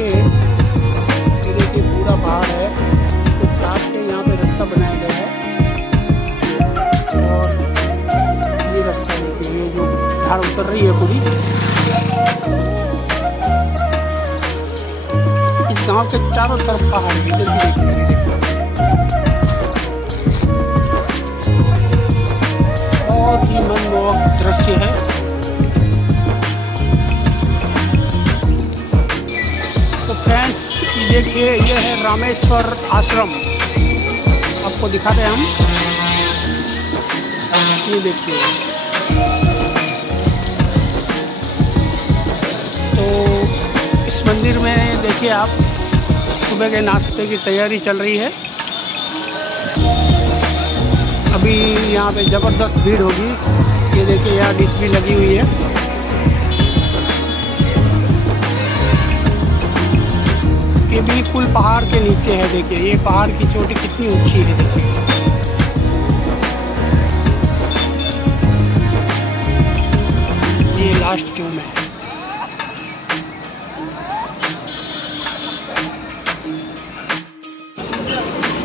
के ये देखिए पूरा पहाड़ है, तो काट के यहाँ पे रास्ता बनाया गया है। और ये रास्ता देखिए, ये जो झाड़ उतर रही है पूरी, इस गांव के चारों तरफ पहाड़ है। इधर भी देखिए, बहुत ही मनमोहक दृश्य है। तो फ्रेंड्स ये देखिए, ये है रामेश्वर आश्रम, आपको दिखाते हैं हम। ये देखिए, तो इस मंदिर में देखिए आप, सुबह के नाश्ते की तैयारी चल रही है। अभी यहाँ पे ज़बरदस्त भीड़ होगी। ये देखिए, यहाँ डिश भी लगी हुई है। ये बिल्कुल पहाड़ के नीचे है। देखिए ये पहाड़ की चोटी कितनी ऊंची है। देखिए ये लास्ट क्यों में।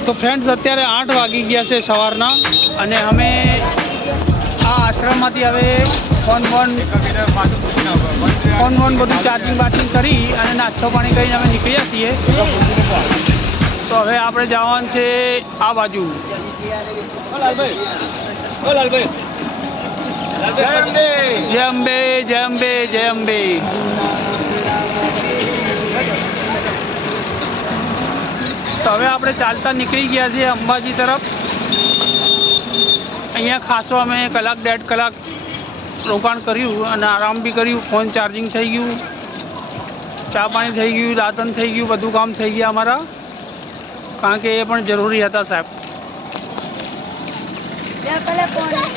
તો ફ્રેન્ડ્સ અત્યારે 8 વાગી ગયા છે સવારના, અને અમે આ આશ્રમમાંથી હવે ફોન બધું ચાર્જિંગ બાર્જિંગ કરી અને નાસ્તો પાણી કરીને અમે નીકળ્યા છીએ। તો હવે આપણે જવાનું છે આ બાજુ। જય અંબે, જય અંબે, જય અંબે। તો હવે આપણે ચાલતા નીકળી ગયા છીએ અંબાજી તરફ। અહીંયા ખાસો અમે કલાક 1.5 કલાક રોકાણ કર્યું અને આરામ બી કર્યું। ફોન ચાર્જિંગ થઈ ગયું, ચા પાણી થઈ ગયું, દાંતન થઈ ગયું, બધું કામ થઈ ગયા અમારા, કારણ કે એ પણ જરૂરી હતા સાહેબ।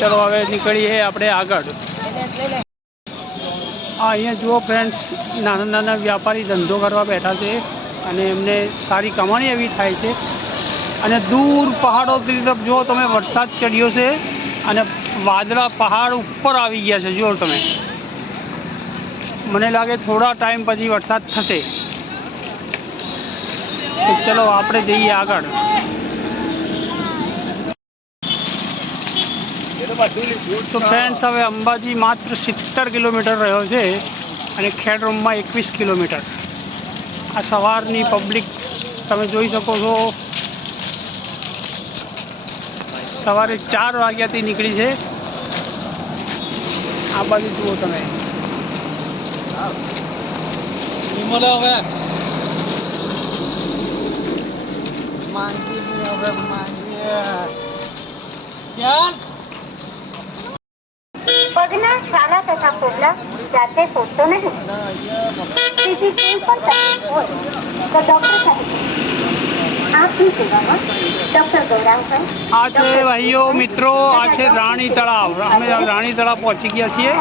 ચલો હવે નીકળીએ આપણે આગળ। અહીંયા જુઓ ફ્રેન્ડ્સ, નાના નાના વ્યાપારી ધંધો કરવા બેઠા છે અને એમને સારી કમાણી એવી થાય છે। અને દૂર પહાડો તરફ જો તમે વરસાદ ચડ્યો છે અને વાદળા પહાડ ઉપર આવી ગયા છે। જો તમે, મને લાગે થોડા ટાઈમ પછી વરસાદ થશે। તો ચલો આપણે જઈએ આગળ। તો ફ્રેન્ડ્સ હવે અંબાજી માત્ર 70 કિલોમીટર રહ્યો છે અને ખેડબ્રહ્મા 21 કિલોમીટર। આ સવારની પબ્લિક તમે જોઈ શકો છો, સવારે 4 વાગ્યાથી નીકળી છે। આ બાજુ જુઓ તમે, पगना छाला तथा कुबला जाते फोटो नहीं। किसी कोई पर तकलीफ हो तो डॉक्टर साहब आपकी सेवा में डॉक्टर गौरांग है। આ છે ભાઈઓ મિત્રો, આ છે રાણી તળાવ। અમે રાણી તળાવ પહોંચી ગયા છીએ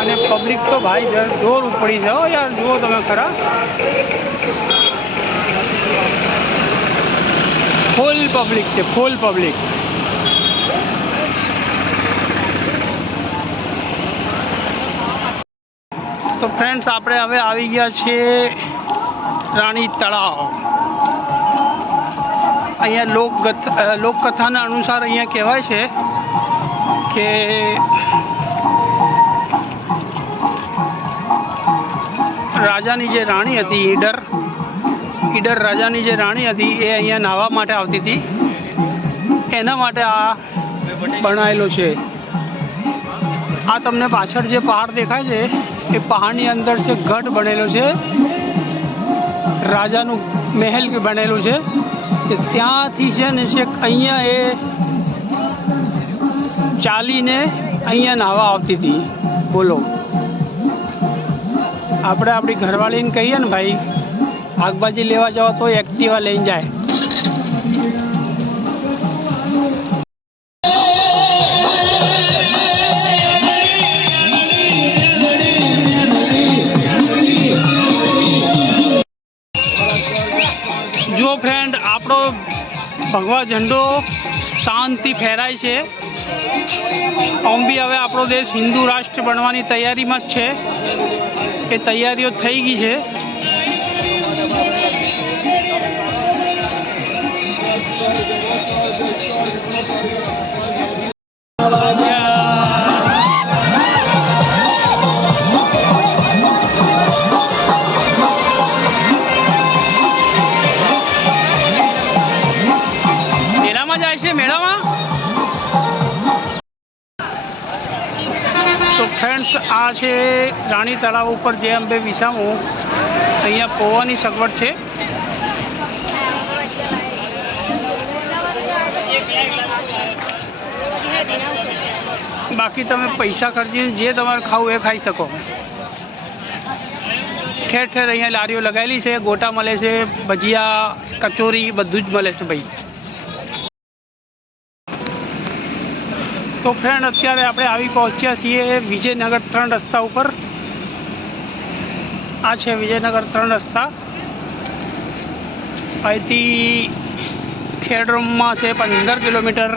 અને પબ્લિક તો ભાઈ જોર ઉપડી છે। યાર જુઓ તમે ખરા, ફૂલ પબ્લિક છે, ફૂલ પબ્લિક। તો ફ્રેન્ડ્સ આપણે હવે આવી ગયા છીએ રાણી તળાવ। અહીંયા લોકકથાના અનુસાર અહીંયા કહેવાય છે કે રાજાની જે રાણી હતી, ઈડર રાજાની જે રાણી હતી, એ અહીંયા નાહવા માટે આવતી હતી, એના માટે આ બનાવેલો છે। આ તમને પાછળ જે પહાડ દેખાય છે એ પહાડની અંદર છે ગઢ બનેલો છે, રાજાનું મહેલ બનેલું છે। કે ત્યાંથી છે ને છેક અહીંયા એ ચાલીને અહીંયા નાહવા આવતી હતી। બોલો, આપણે આપણી ઘરવાળીને કહીએ ને ભાઈ શાકભાજી લેવા જાઓ તો એક્ટિવા લઈને જાય। જો ફ્રેન્ડ, આપણો ભગવા ઝંડો શાંતિ ફેરાય છે। આમ બી હવે આપણો દેશ હિન્દુ રાષ્ટ્ર બનવાની તૈયારીમાં જ છે, એ તૈયારીઓ થઈ ગઈ છે। મેળામાં જાય છે મેળામાં. તો ફ્રેન્ડ્સ આ છે રાણી તળાવ ઉપર જય અંબે વિસામો. અહીંયા પૌવાની સગવડ છે. બાકી તમે પૈસા ખર્ચીને જે તમારે ખાવું એ ખાઈ શકો. ઠેર ઠેર અહીંયા લારીઓ લગાવેલી છે. ગોટા મળે છે, ભજીયા, કચોરી બધું જ મળે છે ભાઈ. તો ફ્રેન્ડ અત્યારે આપણે આવી પહોંચ્યા છીએ વિજયનગર 3 રસ્તા ઉપર. આ છે વિજયનગર 3 રસ્તા. અહીંથી ખેડબ્રહ્મા છે 15 કિલોમીટર,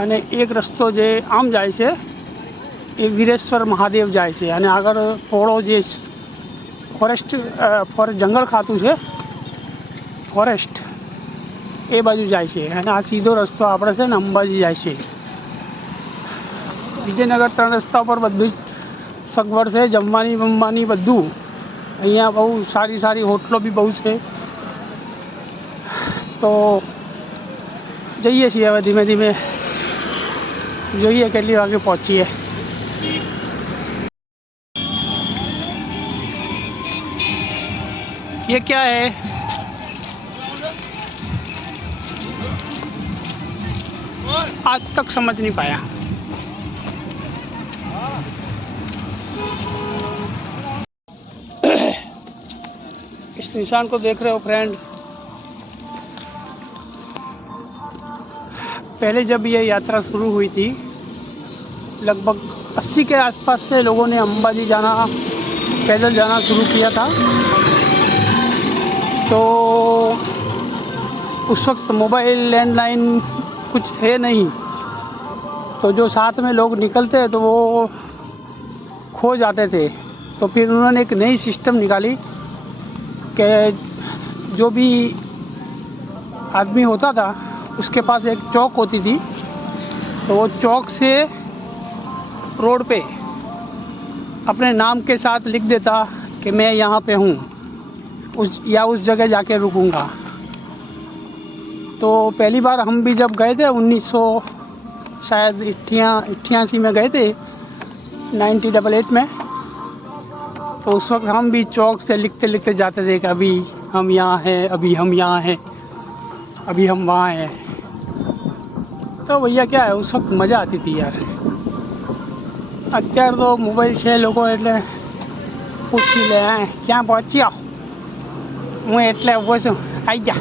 અને એક રસ્તો જે આમ જાય છે એ વીરેશ્વર મહાદેવ જાય છે, અને આગળ પોળો જે ફોરેસ્ટ જંગલ ખાતું છે ફોરેસ્ટ એ બાજુ જાય છે, અને આ સીધો રસ્તો આપણે છે ને અંબાજી જાય છે. વિજયનગર 3 રસ્તા ઉપર બધું જ સગવડ છે, જમવાની બમવાની બધું. અહીંયા બહુ સારી સારી હોટલો બી બહુ છે. તો જઈએ છીએ હવે ધીમે ધીમે, જોઈએ કેટલી વાગે પહોંચીએ. ये क्या है? आज तक समझ नहीं पाया. इस निशान को देख रहे हो फ्रेंड. पहले जब ये यात्रा शुरू हुई थी लगभग 80 के आसपास से लोगों ने अंबाजी जाना, पैदल जाना शुरू किया था. तो उस वक्त मोबाइल लैंडलाइन कुछ थे नहीं, तो जो साथ में लोग निकलते तो वो खो जाते थे. तो फिर उन्होंने एक नई सिस्टम निकाली कि जो भी आदमी होता था उसके पास एक चौक होती थी, तो वो चौक से रोड पे अपने नाम के साथ लिख देता कि मैं यहाँ पे हूँ, उस जगह जाके रुकूँगा. तो पहली बार हम भी जब गए थे 1988 में गए थे, 1988 में, तो उस वक्त हम भी चौक से लिखते लिखते जाते थे कि अभी हम यहाँ हैं, अभी हम यहाँ हैं, अभी हम वहाँ हैं. तो भैया क्या है, उस वक्त मज़ा आती थी यार. અત્યારે તો મોબાઈલ છે લોકો એટલે પૂછી લે ક્યાં પહોંચ્યા, હું એટલે ઊભો છું, આવી જા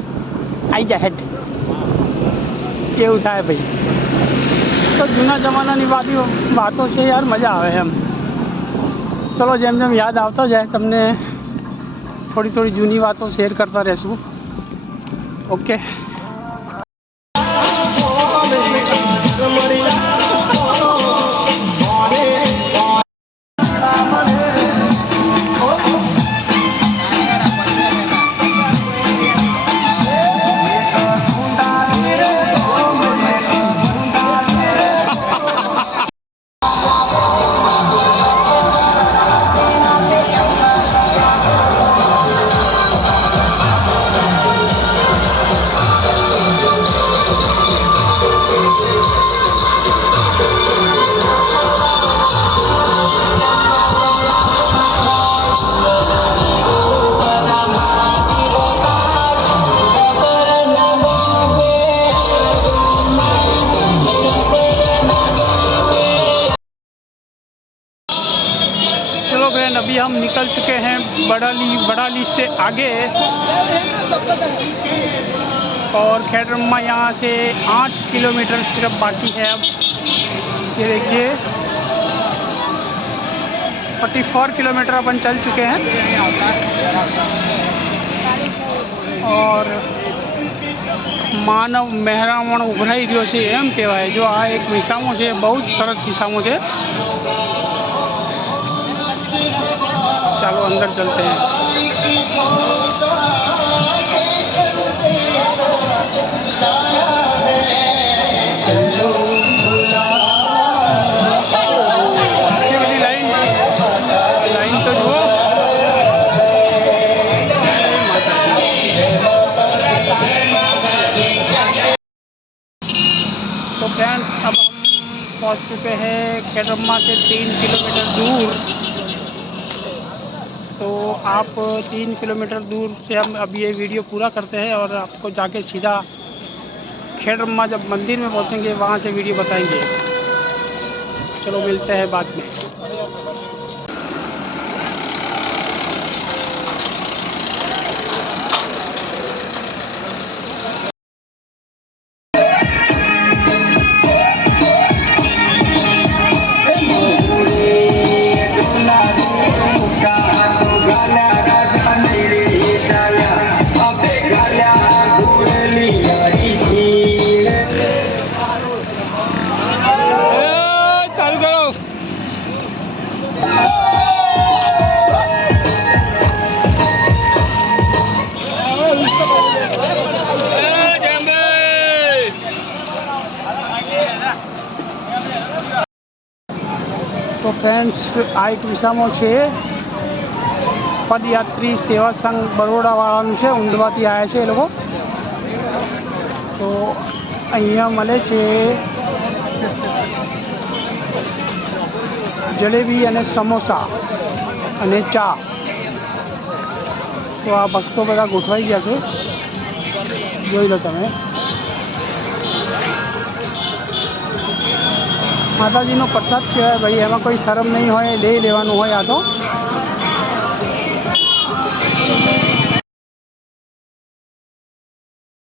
હેડ, એવું થાય ભાઈ. તો જૂના જમાનાની વાતો છે યાર, મજા આવે એમ. ચલો જેમ જેમ યાદ આવતો જાય તમને થોડી થોડી જૂની વાતો શેર કરતા રહેશું. ઓકે. अभी हम निकल चुके हैं बड़ाली से आगे, और खेडब्रह्मा यहाँ से 8 किलोमीटर सिर्फ बाकी है. अब ये देखिए 44 किलोमीटर अपन चल चुके हैं. और માનવ મહેરામણ ઉભરાઈ રહ્યો છે એમ કહેવાય. જો આ એક વિસામો છે, બહુ જ સરસ વિસામો છે. चलो अंदर चलते हैं. पहुंच चुके हैं खेड़ब्रमा से 3 किलोमीटर दूर। तो आप 3 किलोमीटर दूर से हम अब ये वीडियो पूरा करते हैं और आपको जाके सीधा खेड़ब्रमा जब मंदिर में पहुंचेंगे वहाँ से वीडियो बताएंगे। चलो मिलते हैं बाद में। તો ફ્રેન્ડ્સ આ એક વિસામો છે પદયાત્રી સેવા સંઘ બરોડાવાળાનું છે, ઊંડવાથી આવ્યા છે એ લોકો। તો અહીંયા મળે છે જલેબી અને સમોસા અને ચા। તો આ ભક્તો બધા ગોઠવાઈ ગયા છે, જોઈ લો તમે। માતાજીનો પ્રસાદ કહેવાય ભાઈ, એમાં કોઈ શરમ નહીં હોય, લઈ લેવાનું હોય। આ તો